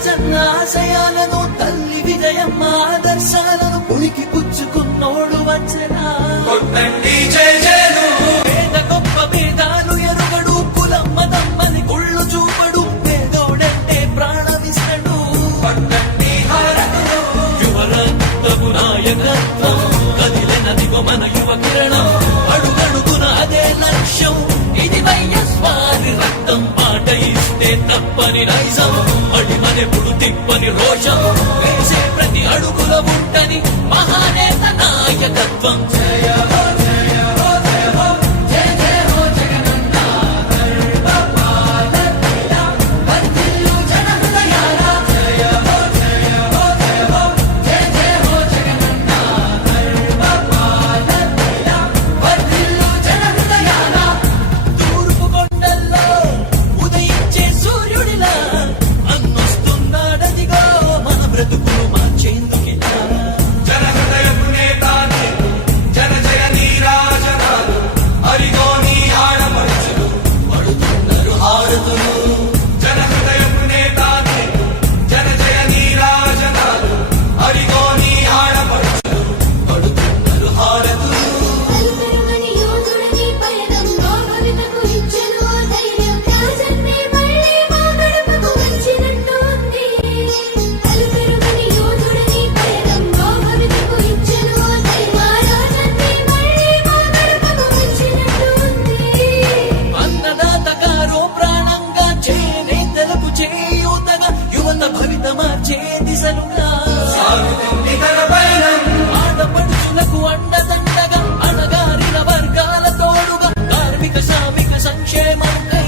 రాజన్న ఆశయాలను తల్లి విజయమ్మ ఆదర్శాలను ఉనికి పుచ్చుకున్నోడు వచ్చనా పేద గొప్ప భేదాలు ఎరుగడు కులమ్మ దమ్మని గుళ్ళు చూపడు పేదోడంటే ప్రాణమిస్తడు యువరక్తము నాయకత్వం కదిలినదిగో మన యువ కిరణం అడుగడుగున అదే లక్ష్యం ఇది వైఎస్వారి రక్తం మాట ఇస్తే తప్పని నైజం అడిమనెప్పుడు తిప్పని రోషం వేసే ప్రతి అడుగుల ఉంటని మహానేత నాయకత్వం జయ హో జయ హో జయ హో జయ జయ హో జగనన్న గర్భపాలకిల వర్ధిల్లు జన హృదయాల జయ హో జయ హో జయ హో జయ జయ హో జగనన్న గర్భపాలకిల వర్ధిల్లు జన హృదయాల తూర్పు కొండల్లో ఉదయించే సూర్యుడిలా అన్నొస్తున్నాడదిగో మన బ్రతుకులు మార్చేందుకిలా జన హృదయపు నేతానే జన జయ నీరాజనాలు అరిగో నీ ఆడపడుచులు పడుతున్నారు హారతులు జన హృదయపు నేతానే జన జయ నీరాజనాలు అరిగో నీ ఆడపడుచులు పడుతున్నారు హారతులు అన్నదాత గారో ప్రాణంగా చేనేతలకు చేయూతగా యువత భవిత మార్చే దిశలుగా ఆడపడుచులకు అండదండగా అణగారిన వర్గాల తోడుగా కార్మిక శ్రామిక సంక్షేమంకై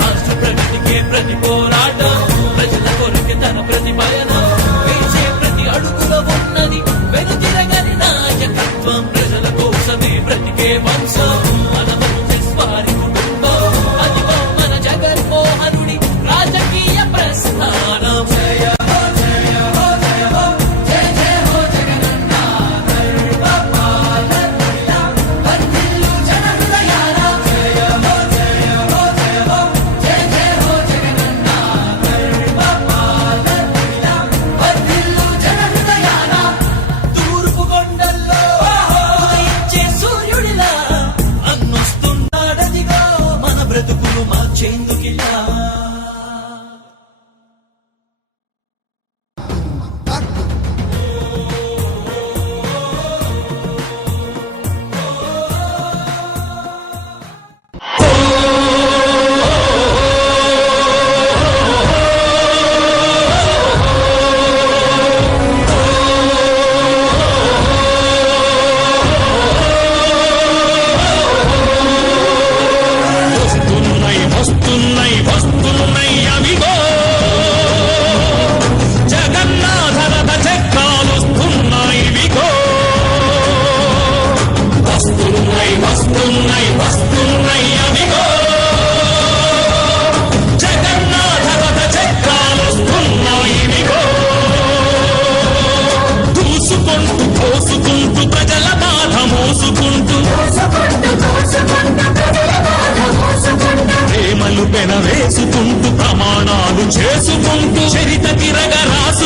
రాష్ట్ర ప్రగతికే ప్రతి పోరాటం ప్రజల కొరకే తన ప్రతి పయనం వేసే ప్రతి అడుగుల ఉన్నది వెనుతిరగని నాయకత్వం ప్రజల కోసమే బ్రతికే వంశం మన వైఎస్వారి కుటుంబం అదిగో మన జగన్మోహనుడి రాజకీయ ప్రస్థానం జయ హో జయ హో జయ హో జయ జయ హో జగనన్న గర్భపాలకిల వర్ధిల్లు జన హృదయాల జయ హో జయ హో జయ హో జయ జయ హో జగనన్న గర్భపాలకిల వర్ధిల్లు జన హృదయాల తూర్పు కొండల్లో ఉదయించే సూర్యుడిలా అన్నొస్తున్నాడదిగో మన బ్రతుకులు మార్చేందుకిలా వస్తున్నాయి అవిగో జగన్నాథ రథ చక్రాలు వస్తున్నాయి విగో వస్తున్నాయి అవిగో జగన్నాథ రథ చక్రాలు వస్తున్నాయి విగో దూసుకుంటూ కోసుకుంటూ ప్రజల బాధ మోసుకుంటూ ప్రేమలు పెన వేసుకుంటూ ప్రమాణాలు చేసుకుంటూ చరిత తిరగ రాసి